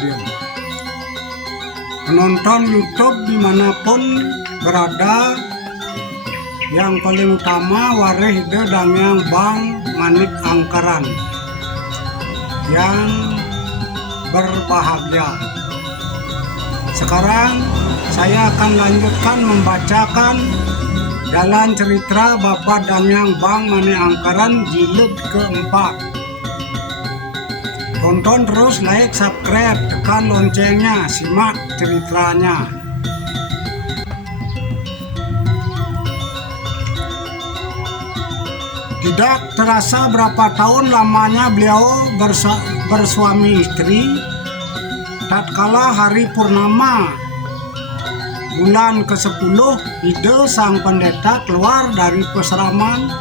dia. Penonton YouTube dimanapun berada, yang paling utama wareh dangyang Bang Manik Angkaran yang berbahagia. Sekarang saya akan lanjutkan membacakan jalan cerita Bapak Dangyang Bang Manik Angkaran jilid keempat. Tonton terus, like, subscribe, tekan loncengnya, simak ceritanya. Tidak terasa berapa tahun lamanya beliau bersuami istri. Tatkala hari purnama bulan ke-10, Ide sang pendeta keluar dari peseraman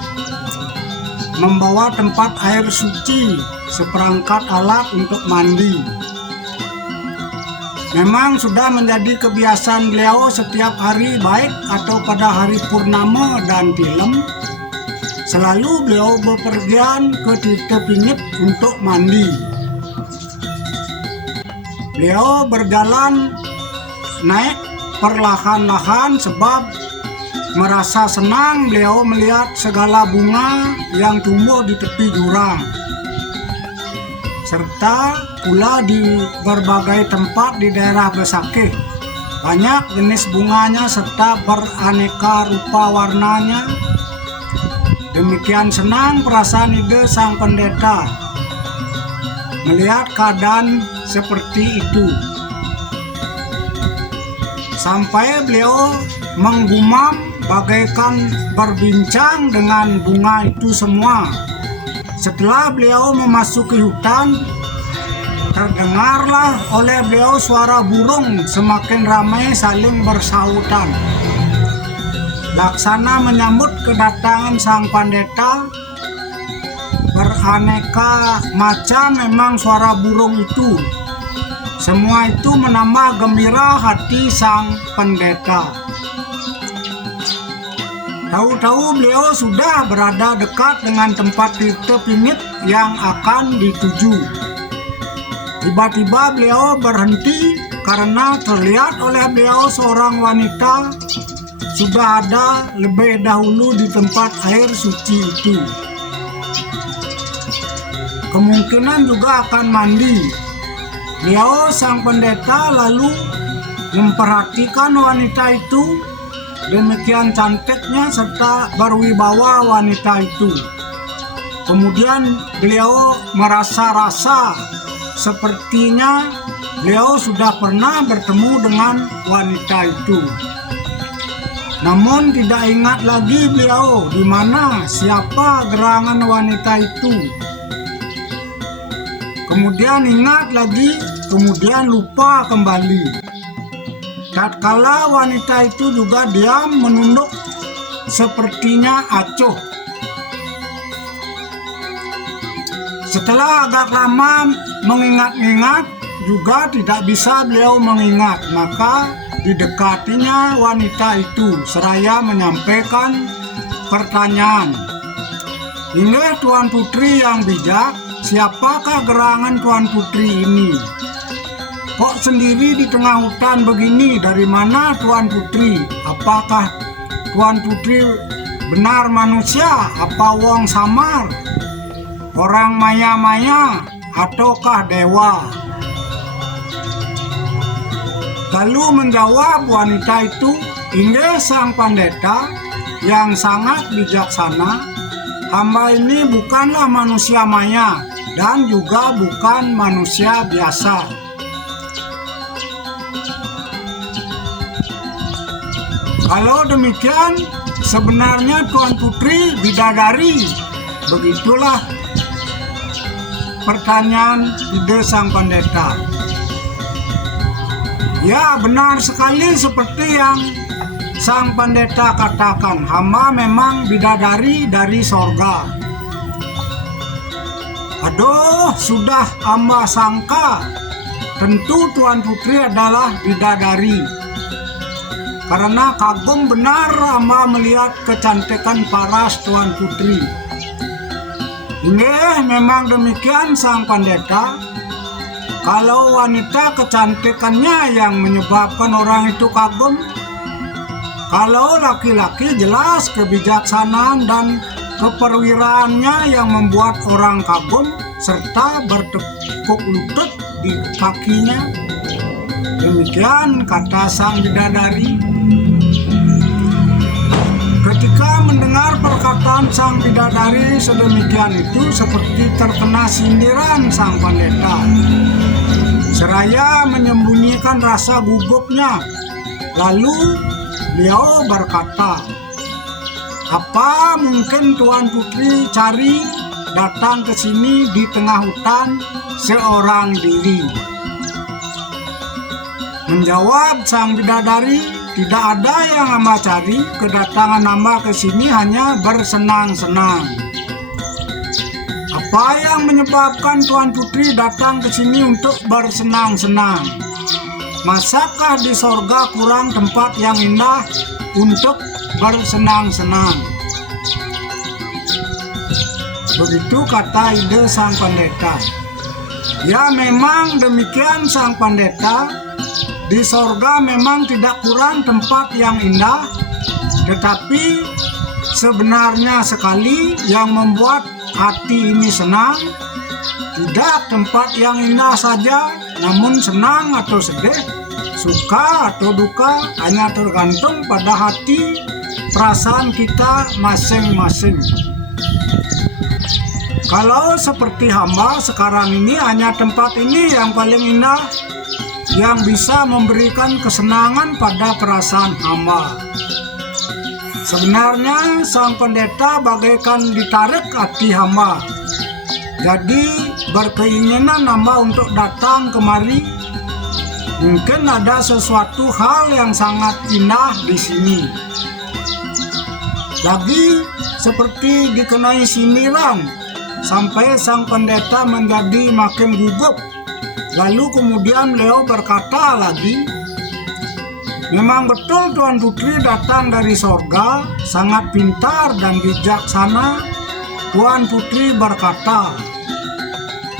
membawa tempat air suci, seperangkat alat untuk mandi. Memang sudah menjadi kebiasaan beliau setiap hari, baik atau pada hari purnama dan tilem, selalu beliau bepergian ke Tirta Pingit untuk mandi. Beliau berjalan naik perlahan-lahan sebab merasa senang beliau melihat segala bunga yang tumbuh di tepi jurang, serta pula di berbagai tempat di daerah Besakih. Banyak jenis bunganya serta beraneka rupa warnanya. Demikian senang perasaan Ide sang pendeta melihat keadaan seperti itu, sampai beliau menggumam bagaikan berbincang dengan bunga itu semua. Setelah beliau memasuki hutan, terdengarlah oleh beliau suara burung semakin ramai saling bersahutan. Laksana menyambut kedatangan sang pendeta, beraneka macam memang suara burung itu. Semua itu menambah gembira hati sang pendeta. Tahu-tahu beliau sudah berada dekat dengan tempat Tirta Pingit yang akan dituju. Tiba-tiba beliau berhenti karena terlihat oleh beliau seorang wanita sudah ada lebih dahulu di tempat air suci itu. Kemungkinan juga akan mandi. Beliau sang pendeta lalu memperhatikan wanita itu. Demikian cantiknya serta berwibawa wanita itu. Kemudian beliau merasa-rasa sepertinya beliau sudah pernah bertemu dengan wanita itu. Namun tidak ingat lagi beliau di mana, siapa gerangan wanita itu. Kemudian ingat lagi, kemudian lupa kembali. Tatkala wanita itu juga diam menunduk, sepertinya acuh. Setelah agak lama mengingat-ingat, juga tidak bisa beliau mengingat, maka didekatinya wanita itu seraya menyampaikan pertanyaan. "Ini Tuan Putri yang bijak, siapakah gerangan Tuan Putri ini? Kok sendiri di tengah hutan begini? Dari mana Tuan Putri? Apakah Tuan Putri benar manusia? Apa wong samar? Orang maya-maya? Ataukah dewa?" Lalu menjawab wanita itu, "Inggih sang pendeta yang sangat bijaksana, hamba ini bukanlah manusia maya dan juga bukan manusia biasa. Kalau demikian, sebenarnya Tuan Putri bidadari." Begitulah pertanyaan Ide sang pendeta. Ya, benar sekali seperti yang sang pendeta katakan, hamba memang bidadari dari sorga. Aduh, sudah hamba sangka tentu Tuan Putri adalah bidadari. Karena kagum benar hamba melihat kecantikan paras Tuan Putri. Ini memang demikian sang pendeta. Kalau wanita kecantikannya yang menyebabkan orang itu kagum, kalau laki-laki jelas kebijaksanaan dan keperwiraannya yang membuat orang kagum serta bertekuk lutut di kakinya. Demikian kata sang bidadari. Ketika mendengar perkataan sang bidadari sedemikian itu, seperti terkena sindiran sang pendeta. Seraya menyembunyikan rasa gugupnya, lalu beliau berkata, "Apa mungkin Tuan Putri cari datang ke sini di tengah hutan seorang diri?" Menjawab sang bidadari, "Tidak ada yang hamba cari, kedatangan hamba ke sini hanya bersenang-senang." "Apa yang menyebabkan Tuan Putri datang ke sini untuk bersenang-senang? Masakah di sorga kurang tempat yang indah untuk bersenang-senang?" Begitu kata ide sang pendeta. Ya, memang demikian sang pendeta. Di sorga memang tidak kurang tempat yang indah, tetapi sebenarnya sekali yang membuat hati ini senang, tidak tempat yang indah saja, namun senang atau sedih, suka atau duka, hanya tergantung pada hati perasaan kita masing-masing. Kalau seperti hamba sekarang ini, hanya tempat ini yang paling indah, yang bisa memberikan kesenangan pada perasaan hamba. Sebenarnya sang pendeta bagaikan ditarik hati hamba. Jadi berkeinginan hamba untuk datang kemari. Mungkin ada sesuatu hal yang sangat indah di sini. Lagi seperti dikenai sindiran, sampai sang pendeta menjadi makin gugup. Lalu kemudian beliau berkata lagi, "Memang betul Tuan Putri datang dari sorga, sangat pintar dan bijaksana." Tuan Putri berkata,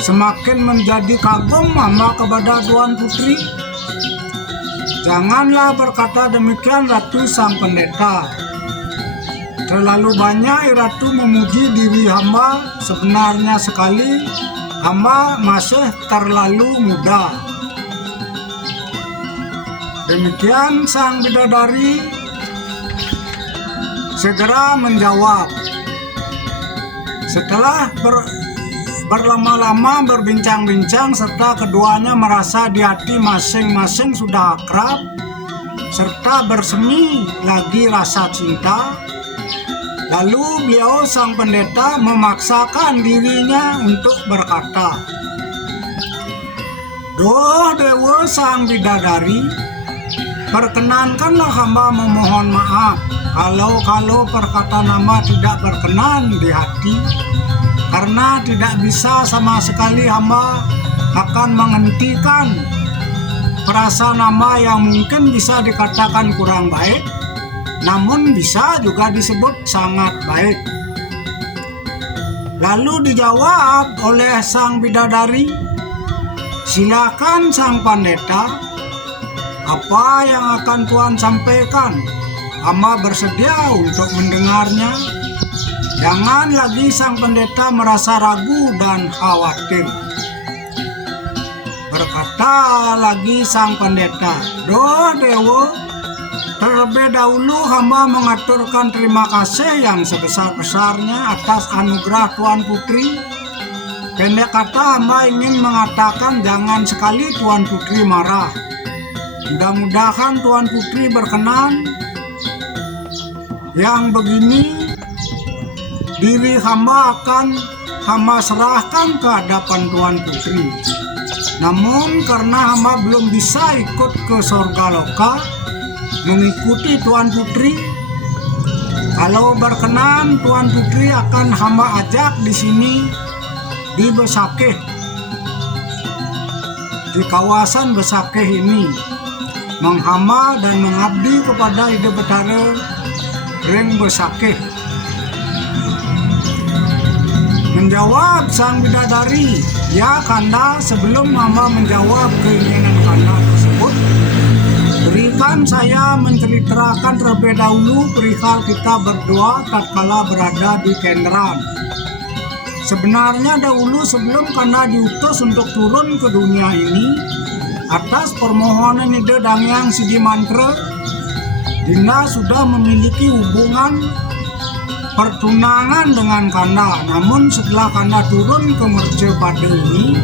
"Semakin menjadi kagum hamba kepada Tuan Putri." "Janganlah berkata demikian, Ratu," sang pendeta. "Terlalu banyak Ratu memuji diri hamba. Sebenarnya sekali hamba masih terlalu muda." Demikian sang bidadari segera menjawab. Setelah berlama-lama berbincang-bincang serta keduanya merasa di hati masing-masing sudah akrab serta bersemi lagi rasa cinta, lalu beliau sang pendeta memaksakan dirinya untuk berkata, "Duh Dewa sang bidadari, perkenankanlah hamba memohon maaf kalau perkataan hamba tidak berkenan di hati, karena tidak bisa sama sekali hamba akan menghentikan perasaan hamba yang mungkin bisa dikatakan kurang baik, namun bisa juga disebut sangat baik." Lalu dijawab oleh sang bidadari, "Silakan sang pendeta, apa yang akan Tuan sampaikan? Hamba bersedia untuk mendengarnya." Jangan lagi sang pendeta merasa ragu dan khawatir. Berkata lagi sang pendeta, "Duh Dewa, terlebih dahulu hamba mengaturkan terima kasih yang sebesar-besarnya atas anugerah Tuan Putri. Pendek kata, hamba ingin mengatakan jangan sekali Tuan Putri marah. Mudah-mudahan Tuan Putri berkenan. Yang begini, diri hamba akan hamba serahkan ke hadapan Tuan Putri. Namun karena hamba belum bisa ikut ke sorga loka mengikuti Tuan Putri, kalau berkenan Tuan Putri akan hamba ajak di sini di Besakeh, di kawasan Besakeh ini, menghamba dan mengabdi kepada Ide Betara Ring Besakeh." Menjawab sang bidadari, Ya Kanda, sebelum Mama menjawab keinginan Kanda tersebut, berikan saya menceritakan terlebih dahulu perihal kita berdua tatkala berada di Kenderan. Sebenarnya dahulu sebelum Kanda diutus untuk turun ke dunia ini, atas permohonan Ide Dangyang Sidi Mantra, Dinda sudah memiliki hubungan pertunangan dengan Kanda. Namun setelah Kanda turun ke Mercepade ini,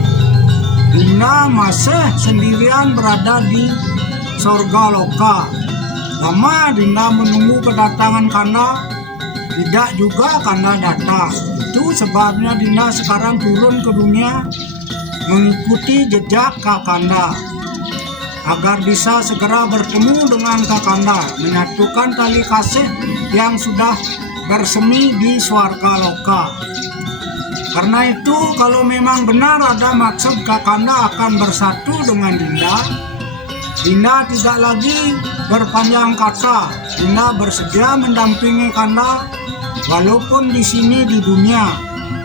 Dinda masih sendirian berada di sorga loka. Lama Dinda menunggu kedatangan Kanda, tidak juga Kanda datang. Itu sebabnya Dinda sekarang turun ke dunia mengikuti jejak Kakanda, agar bisa segera bertemu dengan Kakanda, menyatukan tali kasih yang sudah bersemi di swarga loka. Karena itu, kalau memang benar ada maksud Kakanda akan bersatu dengan Dinda, Dinda tidak lagi berpanjang kata. Dinda bersedia mendampingi Kanda walaupun di sini di dunia,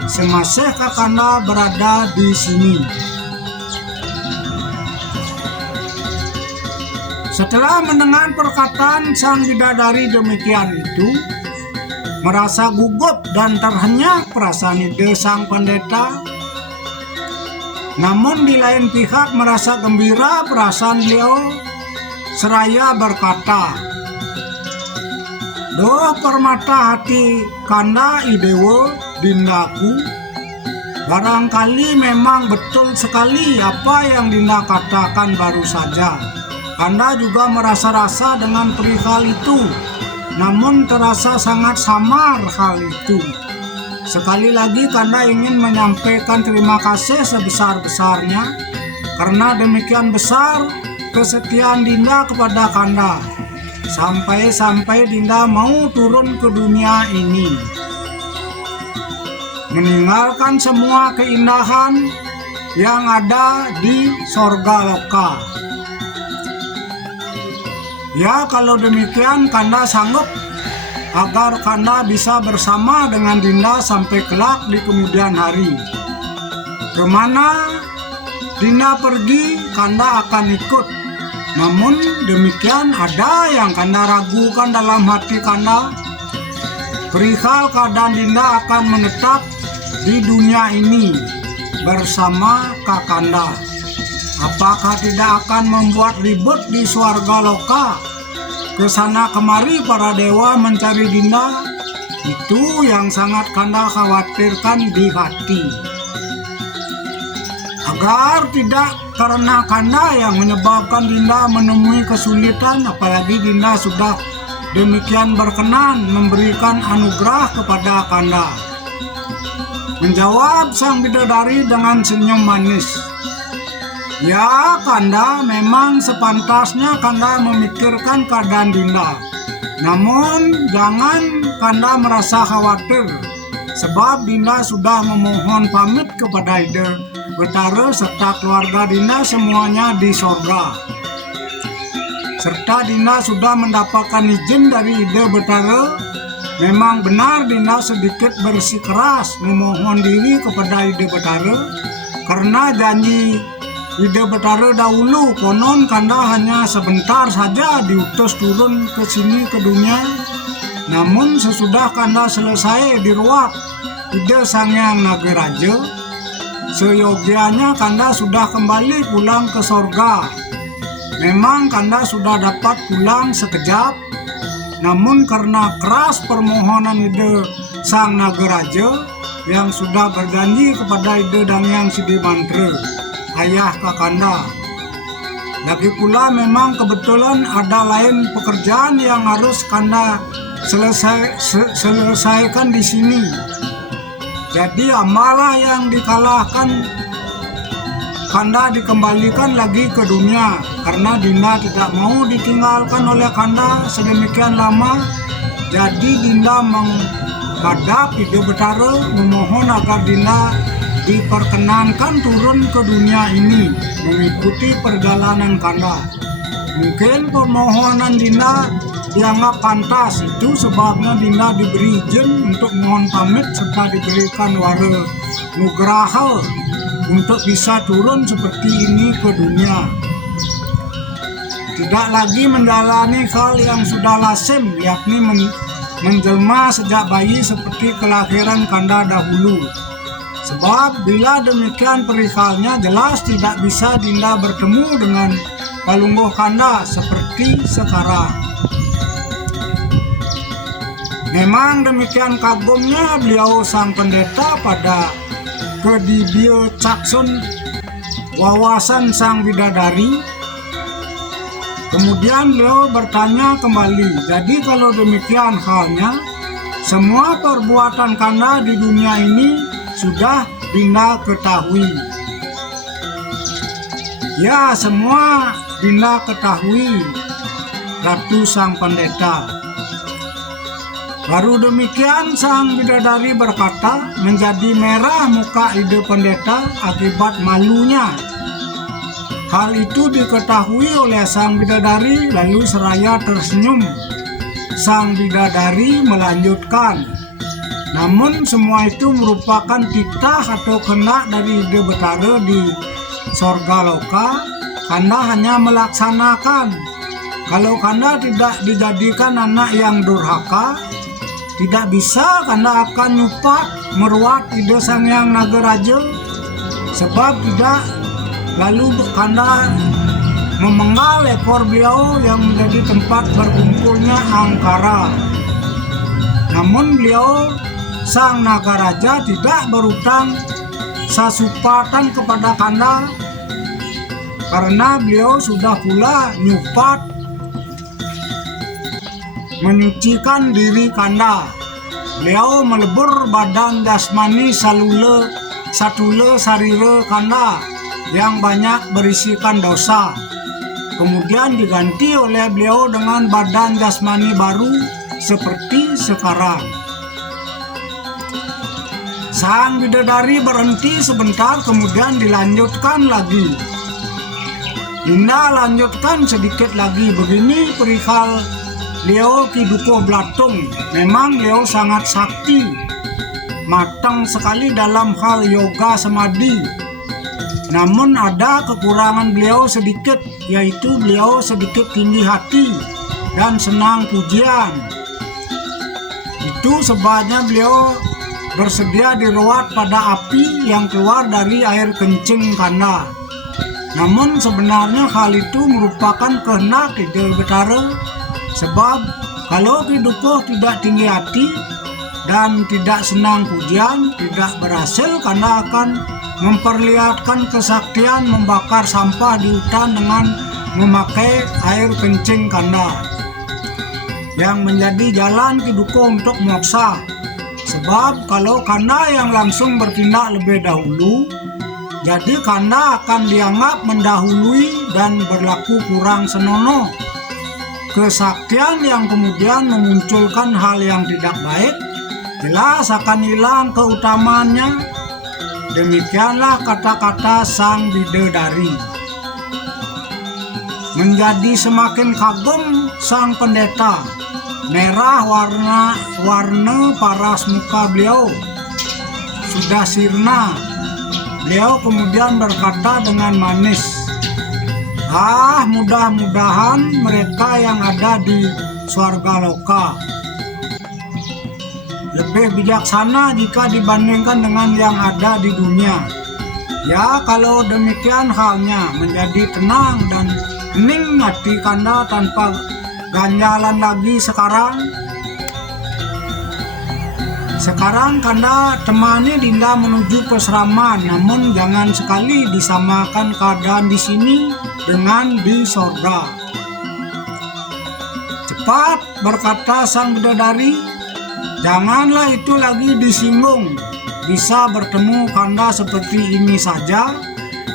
semasa Kakanda berada di sini. Setelah mendengar perkataan sang bidadari demikian itu, merasa gugup dan terhenyak perasaan ide sang pendeta. Namun di lain pihak merasa gembira perasaan beliau, seraya berkata, "Doh permata hati Kanda idewo Dindaku, barangkali memang betul sekali apa yang Dinda katakan baru saja. Kanda juga merasa-rasa dengan perihal itu, namun terasa sangat samar hal itu. Sekali lagi Kanda ingin menyampaikan terima kasih sebesar-besarnya, karena demikian besar kesetiaan Dinda kepada Kanda, sampai-sampai Dinda mau turun ke dunia ini, meninggalkan semua keindahan yang ada di sorga loka. Ya, kalau demikian Kanda sanggup agar Kanda bisa bersama dengan Dinda sampai kelak di kemudian hari. Kemana Dinda pergi, Kanda akan ikut. Namun demikian ada yang Kanda ragukan dalam hati Kanda. Perihal keadaan Dinda akan menetap di dunia ini bersama Kakanda. Apakah tidak akan membuat ribut di swarga loka? Kesana kemari para dewa mencari Dinda. Itu yang sangat Kanda khawatirkan di hati. Agar tidak karena Kanda yang menyebabkan Dinda menemui kesulitan, apalagi Dinda sudah demikian berkenan memberikan anugerah kepada Kanda. Menjawab sang bidadari dengan senyum manis, "Ya Kanda, memang sepantasnya Kanda memikirkan keadaan Dinda. Namun jangan Kanda merasa khawatir, sebab Dinda sudah memohon pamit kepada Ide Betara serta keluarga Dinda semuanya di sorga. Serta Dinda sudah mendapatkan izin dari Ide Betara. Memang benar Dinda sedikit bersikeras memohon diri kepada Ide Betara, karena janji Ide Betara dahulu konon Kanda hanya sebentar saja diutus turun ke sini ke dunia. Namun sesudah Kanda selesai diruat Ide Sangyang Nagaraja, seyogianya Kanda sudah kembali pulang ke sorga. Memang Kanda sudah dapat pulang sekejap, namun karena keras permohonan Ide Sang Nagaraja yang sudah berjanji kepada Ide Dangyang Sidi Mantra, ayah Kakanda. Lagi pula memang kebetulan ada lain pekerjaan yang harus Kanda selesaikan di sini. Jadi amalah yang dikalahkan Kanda dikembalikan lagi ke dunia, karena Dinda tidak mau ditinggalkan oleh Kanda sedemikian lama. Jadi Dinda menghadap Ide Betara memohon agar Dinda diperkenankan turun ke dunia ini mengikuti perjalanan Kanda. Mungkin permohonan Dinda dianggap pantas, itu sebabnya Dinda diberi izin untuk mohon pamit serta diberikan wara nugraha untuk bisa turun seperti ini ke dunia. Tidak lagi menjalani hal yang sudah lazim, yakni menjelma sejak bayi seperti kelahiran Kanda dahulu. Sebab bila demikian perihalnya jelas tidak bisa Dinda bertemu dengan Palungguh Kanda seperti sekarang. Memang demikian kagumnya beliau sang pendeta pada kedibia caksun wawasan sang bidadari. Kemudian beliau bertanya kembali, jadi kalau demikian halnya, semua perbuatan Kanda di dunia ini sudah Dinda ketahui. Ya, semua Dinda ketahui, Ratu sang pendeta. Baru demikian sang bidadari berkata, menjadi merah muka ide pendeta akibat malunya. Hal itu diketahui oleh sang bidadari, lalu seraya tersenyum. Sang bidadari melanjutkan, namun semua itu merupakan titah atau kena dari Ide Betara di Sorga Loka. Kanda hanya melaksanakan. Kalau Kanda tidak dijadikan anak yang durhaka, tidak bisa Kanda akan nyupat meruat Ide Sang Hyang Nagaraja. Sebab tidak, lalu Kanda memenggal ekor beliau yang menjadi tempat berkumpulnya angkara. Namun beliau sang Nagaraja tidak berutang sasupatan kepada Kanda, karena beliau sudah pula nyupat menyucikan diri Kanda. Beliau melebur badan jasmani satule sarira Kanda yang banyak berisikan dosa, kemudian diganti oleh beliau dengan badan jasmani baru seperti sekarang. Sang bidadari berhenti sebentar, kemudian dilanjutkan lagi. Dinda lanjutkan sedikit lagi, begini perihal beliau Ki Dukuh Blatung. Memang beliau sangat sakti, matang sekali dalam hal yoga samadhi. Namun ada kekurangan beliau sedikit, yaitu beliau sedikit tinggi hati dan senang pujian. Itu sebabnya beliau bersedia diruat pada api yang keluar dari air kencing Kanda. Namun sebenarnya hal itu merupakan kehendak Ide Betara, sebab kalau Ki Dukuh tidak tinggi hati dan tidak senang pujian, tidak berhasil Kanda akan memperlihatkan kesaktian membakar sampah di hutan dengan memakai air kencing Kanda, yang menjadi jalan Ki Dukuh untuk moksa. Sebab kalau Kanda yang langsung bertindak lebih dahulu, jadi Kanda akan dianggap mendahului dan berlaku kurang senonoh. Kesaktian yang kemudian memunculkan hal yang tidak baik jelas akan hilang keutamaannya. Demikianlah kata-kata sang bidadari. Menjadi semakin kagum sang pendeta. Merah warna paras muka beliau sudah sirna. Beliau kemudian berkata dengan manis, mudah-mudahan mereka yang ada di Swarga Loka lebih bijaksana jika dibandingkan dengan yang ada di dunia. Ya, kalau demikian halnya, menjadi tenang dan hening hati Kanda tanpa ganjalan lagi sekarang. Sekarang Kanda temani Dinda menuju peseraman, namun jangan sekali disamakan keadaan di sini dengan di sorga. Cepat, berkata sang bidadari, janganlah itu lagi disinggung. Bisa bertemu Kanda seperti ini saja,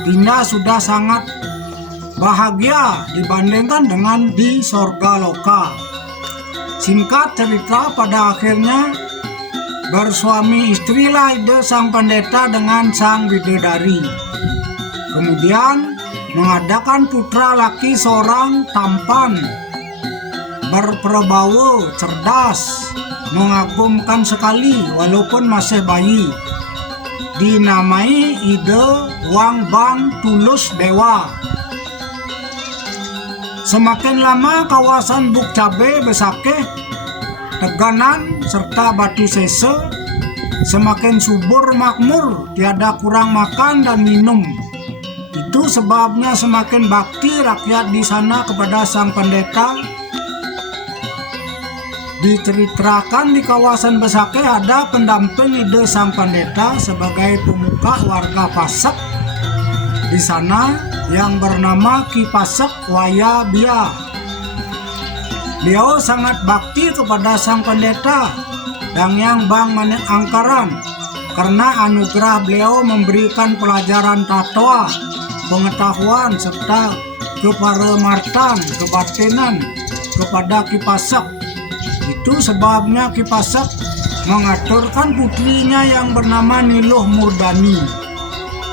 Dinda sudah sangat bahagia dibandingkan dengan di Sorga Loka. Singkat cerita, pada akhirnya bersuami istrilah Ide sang pendeta dengan sang bidadari. Kemudian mengadakan putra laki seorang tampan, berperbawa, cerdas, mengagumkan sekali walaupun masih bayi. dinamai ide Wang Bang Tulus Dewa. Semakin lama kawasan Buk Cabe Besakeh, Teganan serta Batu Sese semakin subur makmur, tiada kurang makan dan minum. Itu sebabnya semakin bakti rakyat di sana kepada sang pendeta. Diceritakan di kawasan Besakeh ada pendamping ide sang pendeta sebagai pemuka warga Pasek di sana yang bernama Ki Pasek Waya Bia. Beliau sangat bakti kepada sang pendeta dan yang Bang Manik Angkaran karena anugerah beliau memberikan pelajaran tatwa, pengetahuan serta keparemartan, kebatinan kepada Ki Pasek. Itu sebabnya Ki Pasek mengaturkan putrinya yang bernama Niluh Murdani,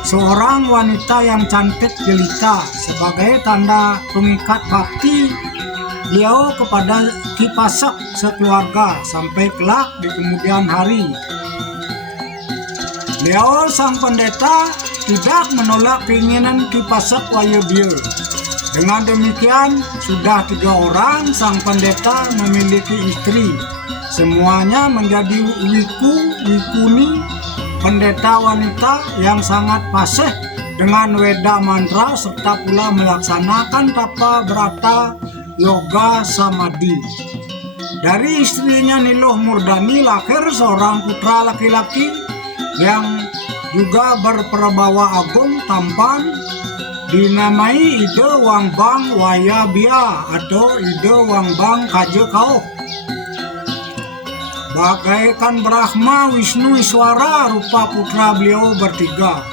seorang wanita yang cantik jelita, sebagai tanda pengikat bakti beliau kepada Ki Pasek sekeluarga sampai kelak di kemudian hari. Beliau sang pendeta tidak menolak keinginan Ki Pasek Waya Bia. Dengan demikian sudah 3 orang sang pendeta memiliki istri. Semuanya menjadi wikuni pendeta wanita yang sangat fasih dengan weda mantra serta pula melaksanakan tapa berata yoga samadhi. Dari istrinya Niluh Murdani lahir seorang putra laki-laki yang juga berperbawa agung tampan, dinamai ide Wang Bang Waya Bia atau ide Wang Bang Kaje Kau. Bagaikan Brahma, Wisnu, Iswara rupa putra beliau bertiga.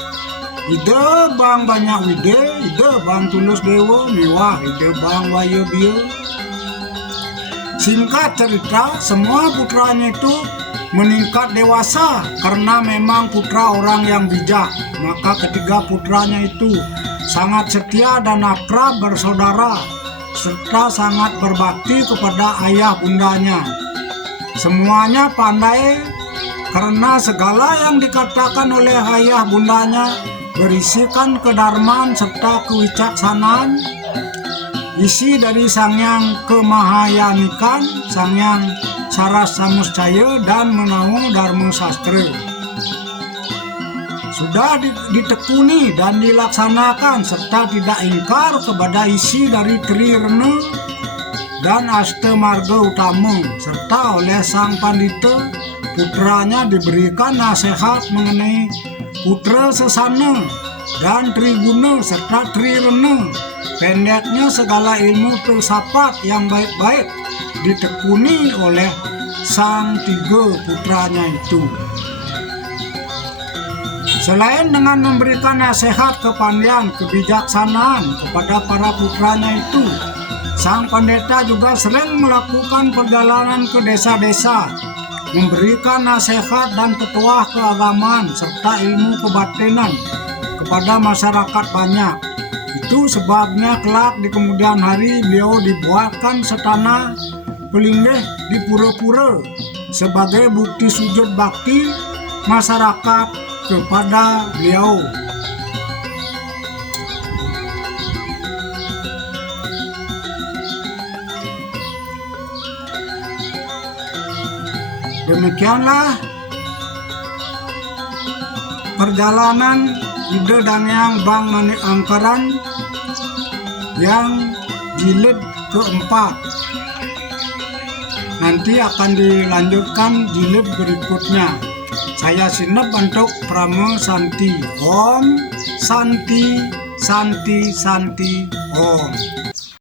Ide Bang Banyak Wide, ide Bang Tulus Dewa Mewah, ide Bang Waya Bia. Singkat cerita, semua putranya itu meningkat dewasa karena memang putra orang yang bijak. Maka ketiga putranya itu sangat setia dan akrab bersaudara serta sangat berbakti kepada ayah bundanya. Semuanya pandai karena segala yang dikatakan oleh ayah bundanya berisikan kedarman serta kewicaksanaan, isi dari Sangyang Kemahayanikan, Sangyang Saras Samuscaya dan Menawu Dharma Sastra. Sudah ditekuni dan dilaksanakan serta tidak ingkar kepada isi dari Trirena dan Astamarga Utama, serta oleh sang pandita putranya diberikan nasihat mengenai putra sesana dan triguna serta Trirena. Pendeknya segala ilmu filsafat yang baik-baik ditekuni oleh sang 3 putranya itu. Selain dengan memberikan nasihat kepandaian, kebijaksanaan kepada para putranya itu, sang pendeta juga sering melakukan perjalanan ke desa-desa, memberikan nasihat dan petuah keagamaan serta ilmu kebatinan kepada masyarakat banyak. Itu sebabnya kelak di kemudian hari beliau dibuatkan setana pelinggih di pura-pura sebagai bukti sujud bakti masyarakat kepada beliau. Demikianlah perjalanan ide dan yang Bang Manik Angkaran yang jilid keempat. Nanti akan dilanjutkan jilid berikutnya. Saya Sinep untuk Prama Santi. Om Santi Santi Santi Om.